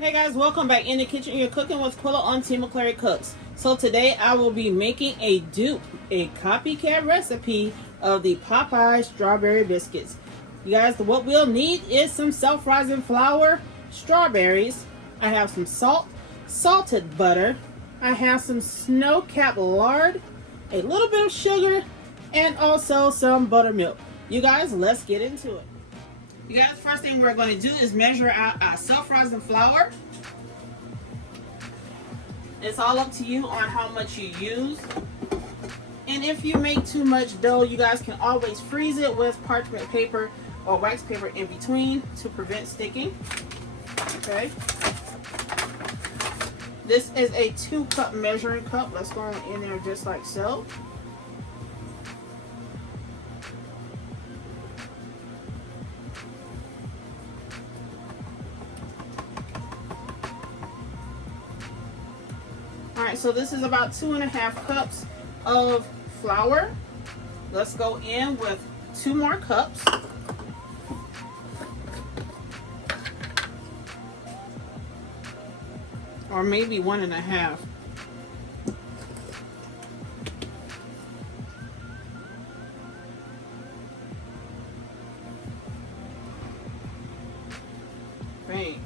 Hey guys, welcome back in the kitchen. You're cooking with Quilla on Team McClary Cooks. So today I will be making a copycat recipe of the Popeyes strawberry biscuits. You guys, what we'll need is some self-rising flour, strawberries. I have some salt, salted butter. I have some snow-capped lard, a little bit of sugar, and also some buttermilk. You guys, let's get into it. You guys, first thing we're going to do is measure out our self-rising flour. It's all up to you on how much you use. And if you make too much dough, you guys can always freeze it with parchment paper or wax paper in between to prevent sticking. Okay. This is a 2-cup measuring cup. Let's go in there just like so. Alright, so this is about 2.5 cups of flour. Let's go in with 2 more cups. Or maybe 1.5. Bang.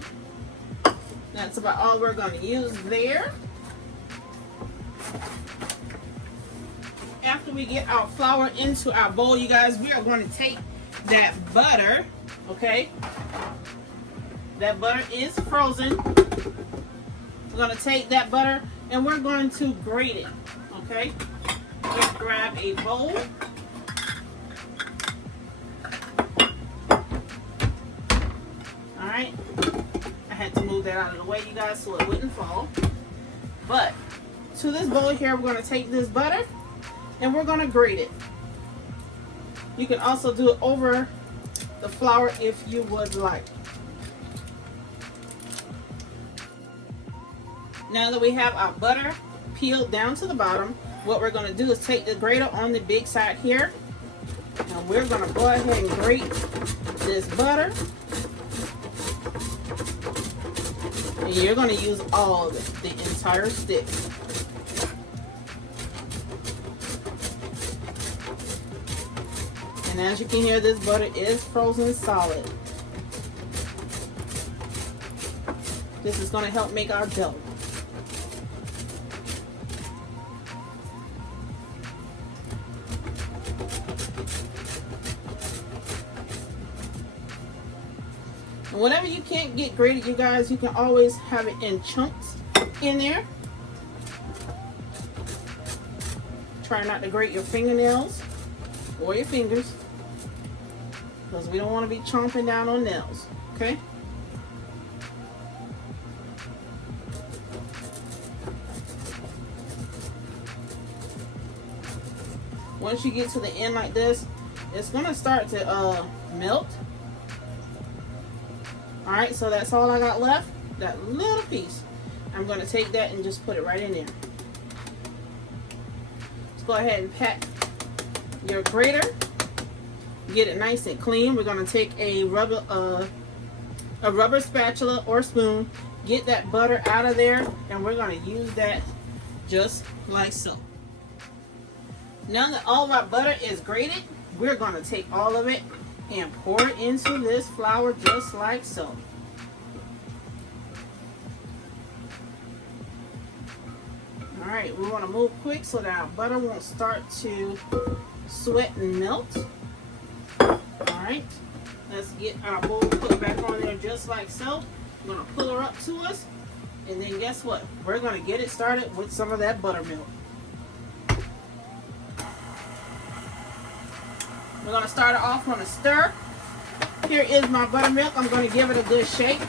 That's about all we're going to use there. After we get our flour into our bowl, you guys, we are going to take that butter, okay? That butter is frozen. We're going to take that butter and we're going to grate it, okay? Just grab a bowl. Alright. I had to move that out of the way, you guys, so it wouldn't fall. But to this bowl here, we're going to take this butter and we're going to grate it. You can also do it over the flour if you would like. Now that we have our butter peeled down to the bottom, what we're going to do is take the grater on the big side here, and we're going to go ahead and grate this butter. And you're going to use all of it, the entire stick. And as you can hear, this butter is frozen solid. This is going to help make our dough. And whenever you can't get grated, you guys, you can always have it in chunks in there. Try not to grate your fingernails or your fingers, because we don't want to be chomping down on nails, okay? Once you get to the end like this, it's going to start to melt. Alright, so that's all I got left, that little piece. I'm going to take that and just put it right in there. Let's go ahead and pat your grater. Get it nice and clean. We're going to take a rubber spatula or spoon, get that butter out of there, and we're going to use that just like so. Now that all of our butter is grated, we're going to take all of it and pour it into this flour just like so. Alright, we want to move quick so that our butter won't start to sweat and melt. Alright, let's get our bowl put back on there just like so. I'm going to pull her up to us, and then guess what? We're going to get it started with some of that buttermilk. We're going to start it off on a stir. Here is my buttermilk. I'm going to give it a good shake.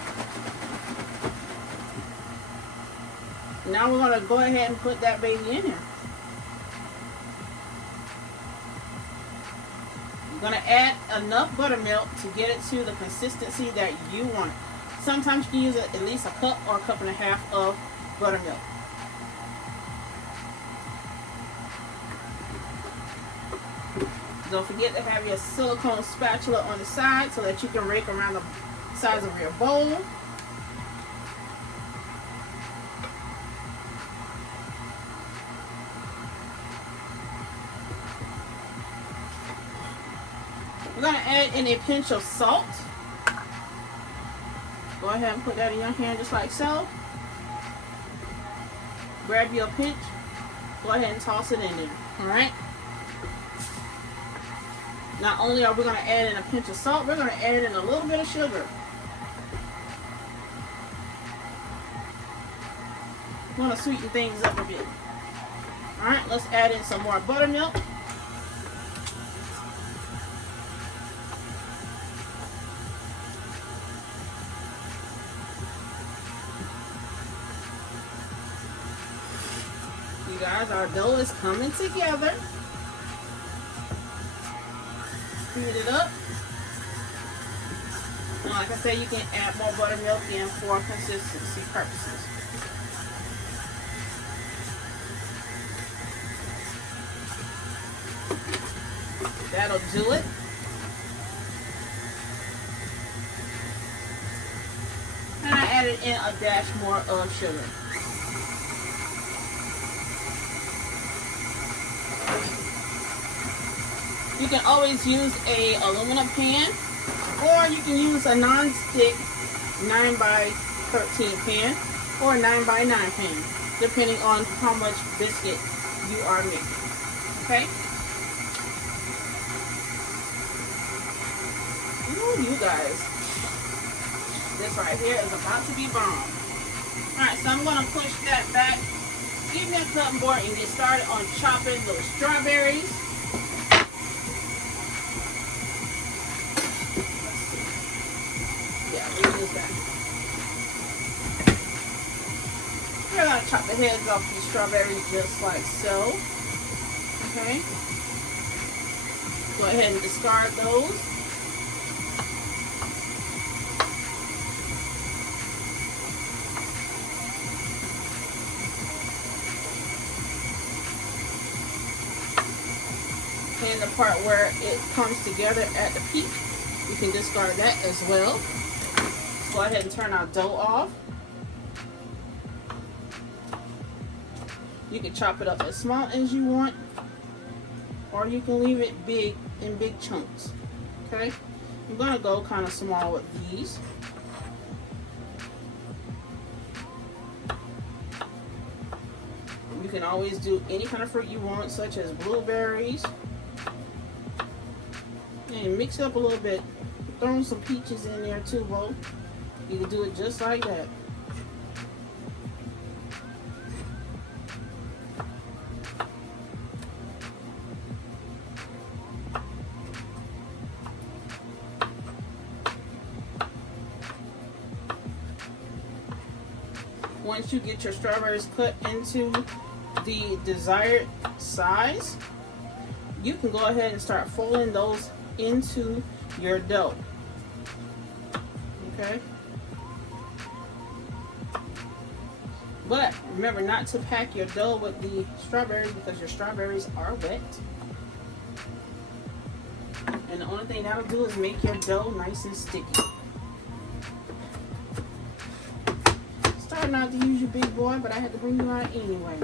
Now we're going to go ahead and put that baby in here. You're going to add enough buttermilk to get it to the consistency that you want. Sometimes you can use at least a cup or a cup and a half of buttermilk. Don't forget to have your silicone spatula on the side so that you can rake around the sides of your bowl. We're gonna add in a pinch of salt. Go ahead and put that in your hand just like so. Grab your pinch. Go ahead and toss it in there. Alright? Not only are we going to add in a pinch of salt, we're going to add in a little bit of sugar. We want to sweeten things up a bit. Alright, let's add in some more buttermilk. You guys, our dough is coming together. Speed it up. And like I said, you can add more buttermilk in for consistency purposes. That'll do it. And I added in a dash more of sugar. You can always use a aluminum pan, or you can use a non-stick 9x13 pan or 9x9 pan, depending on how much biscuit you are making. Okay? Ooh, you guys. This right here is about to be bomb. Alright, so I'm going to push that back. Give me a cutting board and get started on chopping those strawberries. We're going to chop the heads off these strawberries just like so. Okay. Go ahead and discard those. And the part where it comes together at the peak, you can discard that as well. Go ahead and turn our dough off. You can chop it up as small as you want, or you can leave it big in big chunks. Okay, I'm gonna go kind of small with these. You can always do any kind of fruit you want, such as blueberries, and mix it up a little bit. Throw some peaches in there too, bro. You can do it just like that. Once you get your strawberries cut into the desired size, you can go ahead and start folding those into your dough. Okay? But remember not to pack your dough with the strawberries because your strawberries are wet. And the only thing that'll do is make your dough nice and sticky. Starting out to use your big boy, but I had to bring you out anyway.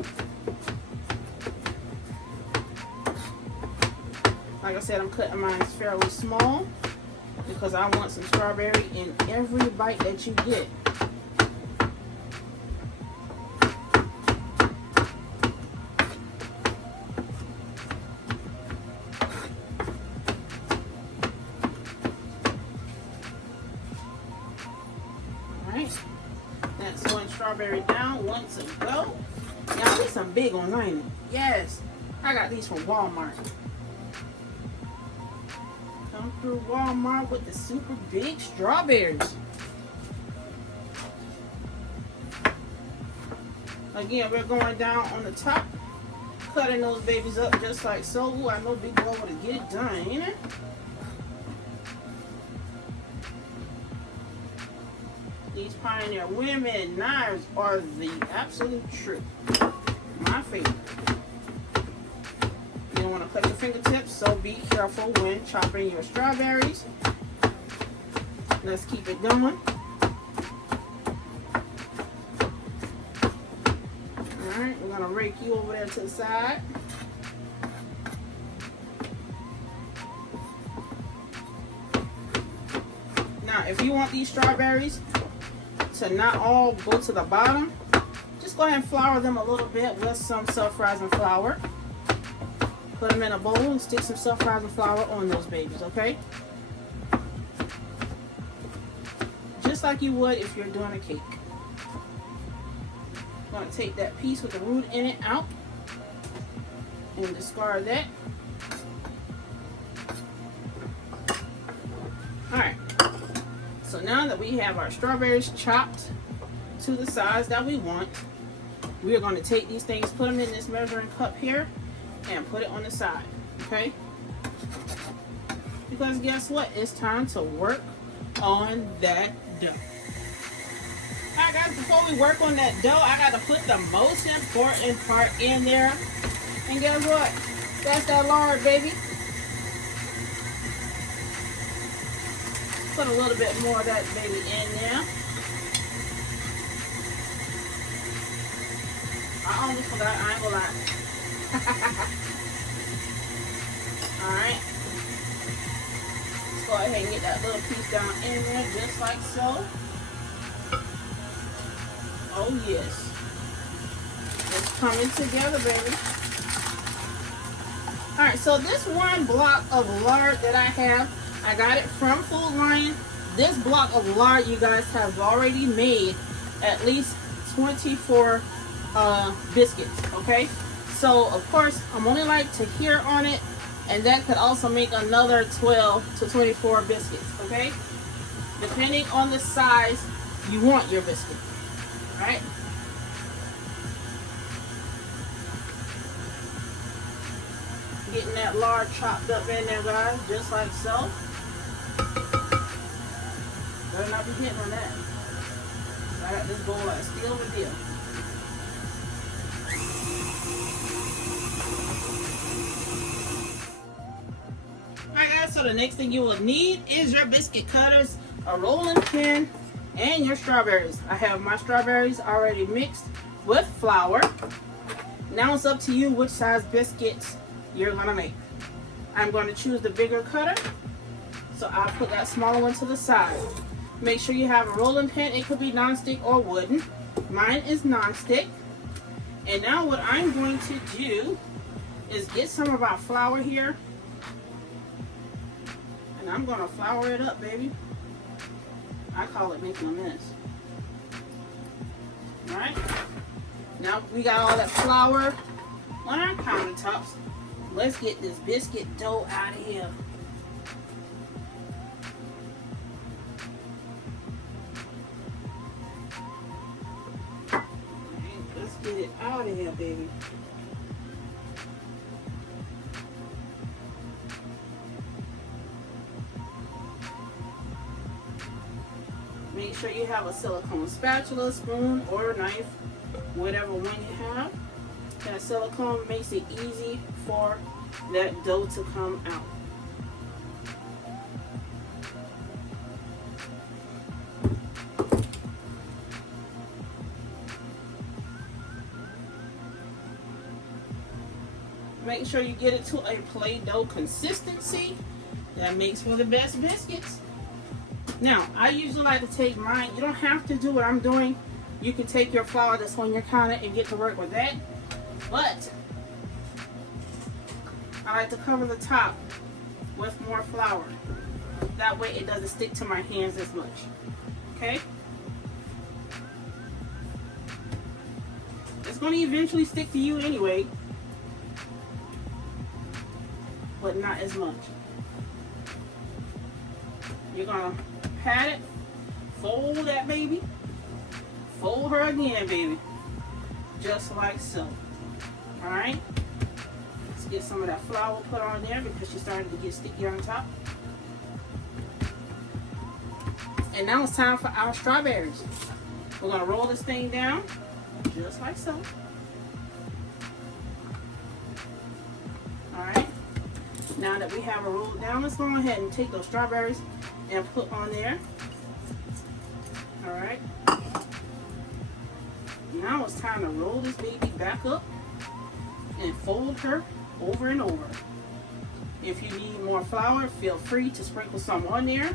Like I said, I'm cutting mine fairly small because I want some strawberry in every bite that you get. Strawberry down, one to go. Y'all, these some big ones, ain't it? Yes, I got these from Walmart. Come through Walmart with the super big strawberries. Again, we're going down on the top, cutting those babies up just like so. Ooh, I know Big Boy would get it done, ain't it? These Pioneer women knives are the absolute truth. My favorite. You don't want to cut your fingertips, so be careful when chopping your strawberries. Let's keep it going. Alright, we're going to rake you over there to the side. Now, if you want these strawberries to not all go to the bottom, just go ahead and flour them a little bit with some self-rising flour. Put them in a bowl and stick some self-rising flour on those babies, okay? Just like you would if you're doing a cake. I'm going to take that piece with the root in it out and discard that. Alright, so now that we have our strawberries chopped to the size that we want, we are going to take these things, put them in this measuring cup here, and put it on the side, okay? Because guess what? It's time to work on that dough. Alright guys, before we work on that dough, I got to put the most important part in there. And guess what? That's that lard, baby. Put a little bit more of that baby in there. I almost forgot, I ain't gonna lie. Alright. Let's go ahead and get that little piece down in there just like so. Oh yes. It's coming together, baby. Alright, so this one block of lard that I have, I got it from Food Lion. This block of lard, you guys have already made at least 24 biscuits, okay? So, of course, I'm only like to here on it, and that could also make another 12 to 24 biscuits, okay? Depending on the size you want your biscuit, right? Getting that lard chopped up in there, guys, just like so. Better not be hitting on that. I got this bowl like steel of a deal. Alright guys, so the next thing you will need is your biscuit cutters, a rolling pin, and your strawberries. I have my strawberries already mixed with flour. Now it's up to you which size biscuits you're going to make. I'm going to choose the bigger cutter, so I'll put that smaller one to the side. Make sure you have a rolling pin. It could be non-stick or wooden. Mine is non-stick. And now what I'm going to do is get some of our flour here, and I'm going to flour it up, baby. I call it making a mess. Alright, now we got all that flour on our countertops. Let's get this biscuit dough out of here. Let's get it out of here, baby. Make sure you have a silicone spatula, spoon, or knife, whatever one you have. That silicone makes it easy for that dough to come out. Make sure you get it to a Play-Doh consistency. That makes for the best biscuits. Now, I usually like to take mine. You don't have to do what I'm doing. You can take your flour that's on your counter and get to work with that. But I like to cover the top with more flour. That way it doesn't stick to my hands as much. Okay? It's going to eventually stick to you anyway, but not as much. You're going to pat it, fold that baby, fold her again, baby, just like so. Alright, let's get some of that flour put on there because she's starting to get sticky on top. And now it's time for our strawberries. We're going to roll this thing down just like so. Alright, now that we have it rolled down, let's go ahead and take those strawberries and put on there. Alright, now it's time to roll this baby back up and fold her over and over. If you need more flour, feel free to sprinkle some on there.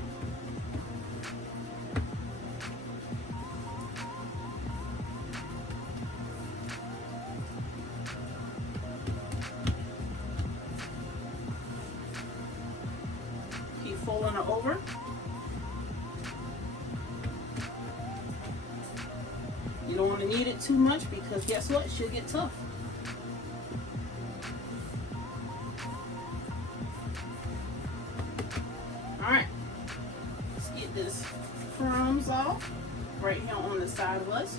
over. You don't want to knead it too much because guess what? It should get tough. Alright. Let's get this crumbs off right here on the side of us.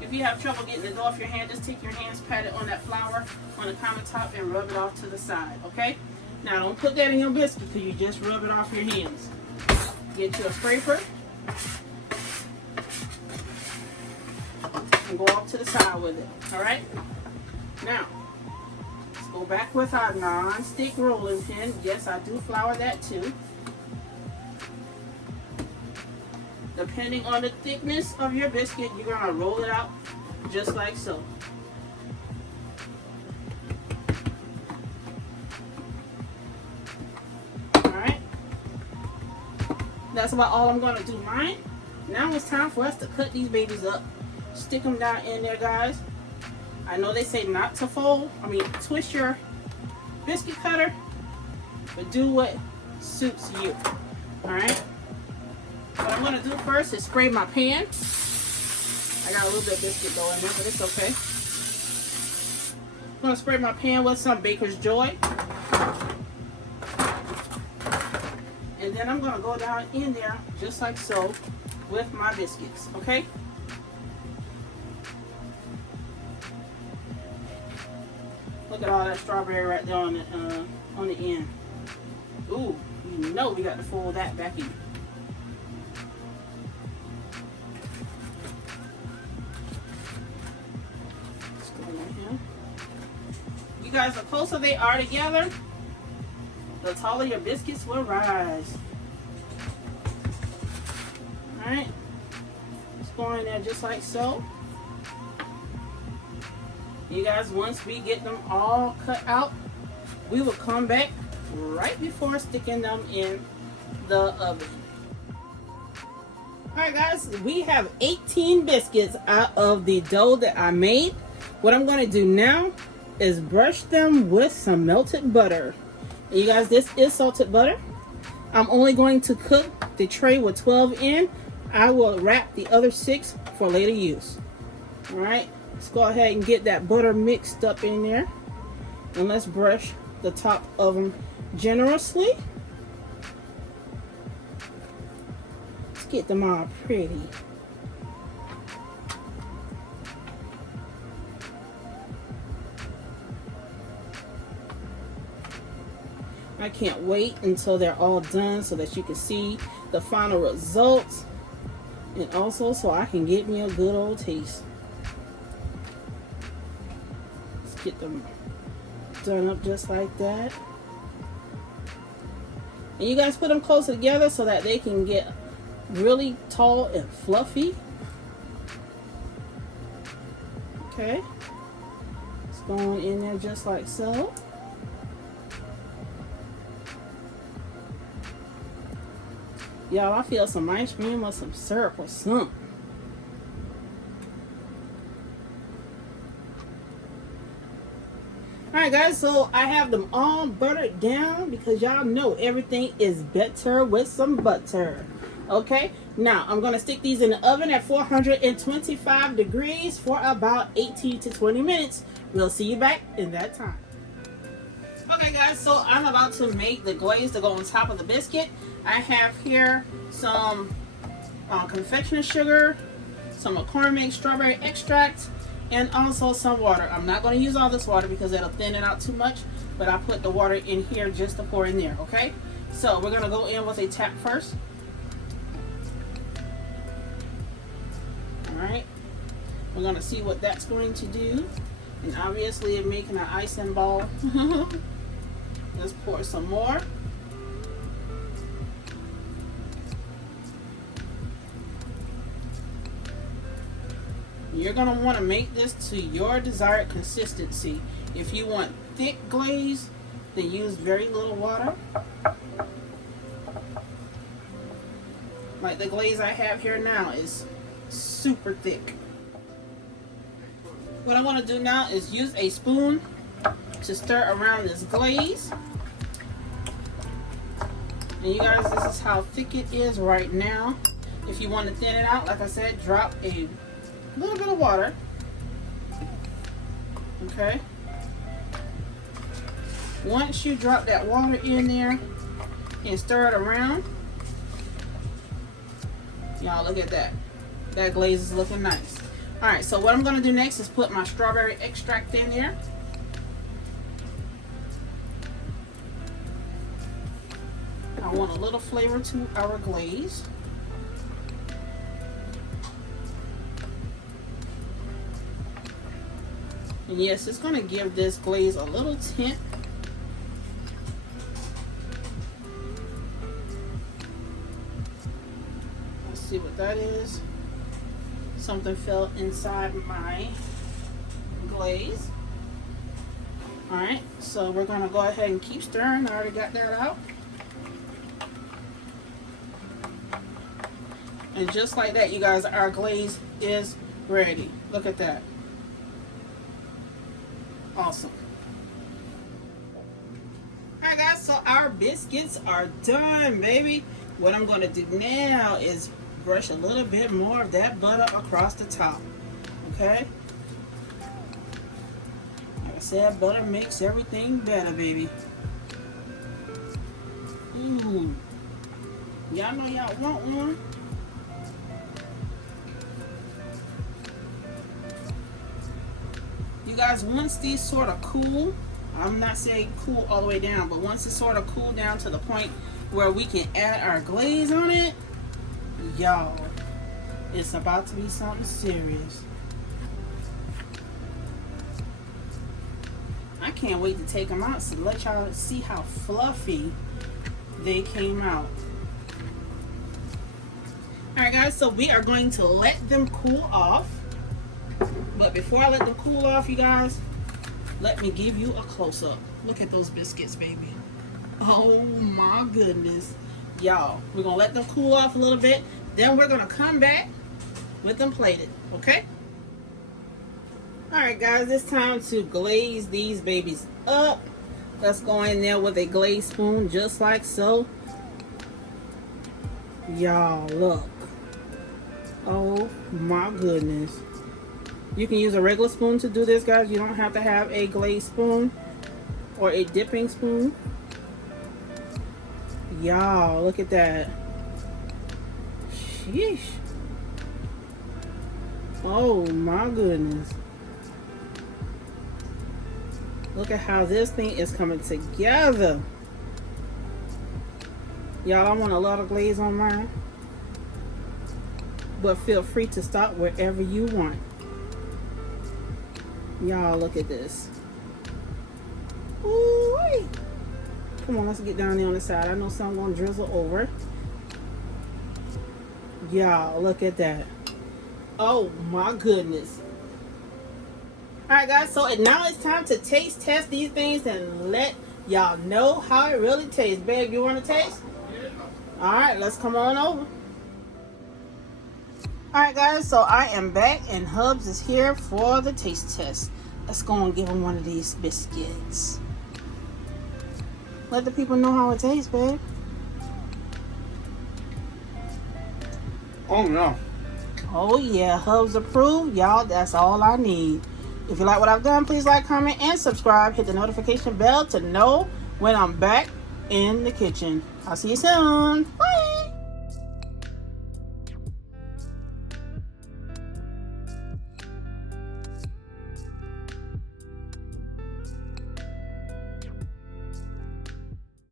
If you have trouble getting it off your hand, just take your hands, pat it on that flour on the countertop and rub it off to the side, okay? Now don't put that in your biscuit because you just rub it off your hands. Get you a scraper and go off to the side with it, alright? Now, let's go back with our non-stick rolling pin. Yes, I do flour that too. Depending on the thickness of your biscuit, you're going to roll it out just like so. Alright. That's about all I'm going to do mine. Now it's time for us to cut these babies up. Stick them down in there, guys. I know they say not to twist your biscuit cutter, but do what suits you. Alright. What I'm going to do first is spray my pan. I got a little bit of biscuit though in there, but it's okay. I'm going to spray my pan with some Baker's Joy. And then I'm going to go down in there just like so with my biscuits, okay? Look at all that strawberry right there on the end. Ooh, you know we got to fold that back in. You guys, the closer they are together, the taller your biscuits will rise. Alright, just go in there just like so. You guys, once we get them all cut out, we will come back right before sticking them in the oven. Alright guys, we have 18 biscuits out of the dough that I made. What I'm going to do now is brush them with some melted butter. And you guys, this is salted butter. I'm only going to cook the tray with 12 in. I will wrap the other 6 for later use. Alright, let's go ahead and get that butter mixed up in there. And let's brush the top of them generously. Let's get them all pretty. I can't wait until they're all done so that you can see the final results, and also so I can get me a good old taste. Let's get them done up just like that. And you guys put them close together so that they can get really tall and fluffy. Okay, it's going in there just like so. Y'all, I feel some ice cream or some syrup or something. Alright guys, so I have them all buttered down because y'all know everything is better with some butter. Okay, now I'm going to stick these in the oven at 425 degrees for about 18 to 20 minutes. We'll see you back in that time. Okay guys, so I'm about to make the glaze to go on top of the biscuit. I have here some confectioner sugar, some McCormick strawberry extract, and also some water. I'm not going to use all this water because it'll thin it out too much, but I put the water in here just to pour in there, okay? So we're going to go in with a tap first. Alright, we're going to see what that's going to do. And obviously it's making an icing ball. Let's pour some more. You're going to want to make this to your desired consistency. If you want thick glaze, then use very little water. Like the glaze I have here now is super thick. What I want to do now is use a spoon to stir around this glaze. And you guys, this is how thick it is right now. If you want to thin it out, like I said, drop a little bit of water. Okay. Once you drop that water in there and stir it around, y'all look at that. That glaze is looking nice. Alright, so what I'm going to do next is put my strawberry extract in there. I want a little flavor to our glaze. And yes, it's going to give this glaze a little tint. Let's see what that is. Something fell inside my glaze. Alright, so we're going to go ahead and keep stirring. I already got that out. And just like that, you guys, our glaze is ready. Look at that. Awesome. Alright guys, so our biscuits are done, baby. What I'm going to do now is brush a little bit more of that butter across the top. Okay? Like I said, butter makes everything better, baby. Ooh. Y'all know y'all want one. You guys, once these sort of cool, I'm not saying cool all the way down, but once it sort of cool down to the point where we can add our glaze on it, y'all, it's about to be something serious. I can't wait to take them out so let y'all see how fluffy they came out. Alright guys, so we are going to let them cool off. But before I let them cool off, you guys, let me give you a close-up. Look at those biscuits, baby. Oh my goodness. Y'all, we're going to let them cool off a little bit. Then we're going to come back with them plated, okay? Alright guys, it's time to glaze these babies up. Let's go in there with a glaze spoon just like so. Y'all, look. Oh my goodness. You can use a regular spoon to do this, guys. You don't have to have a glaze spoon or a dipping spoon. Y'all, look at that. Sheesh. Oh my goodness. Look at how this thing is coming together. Y'all, I want a lot of glaze on mine. But feel free to stop wherever you want. Y'all, look at this. Ooh-wee. Come on, let's get down there on the side. I know some gonna drizzle over. Y'all, look at that. Oh my goodness. Alright guys, so now it's time to taste test these things and let y'all know how it really tastes. Babe, you want to taste? Alright, let's come on over. Alright guys, so I am back and Hubs is here for the taste test. Let's go and give him one of these biscuits. Let the people know how it tastes, babe. Oh no. Oh yeah, Hubs approved. Y'all, that's all I need. If you like what I've done, please like, comment, and subscribe. Hit the notification bell to know when I'm back in the kitchen. I'll see you soon. Bye.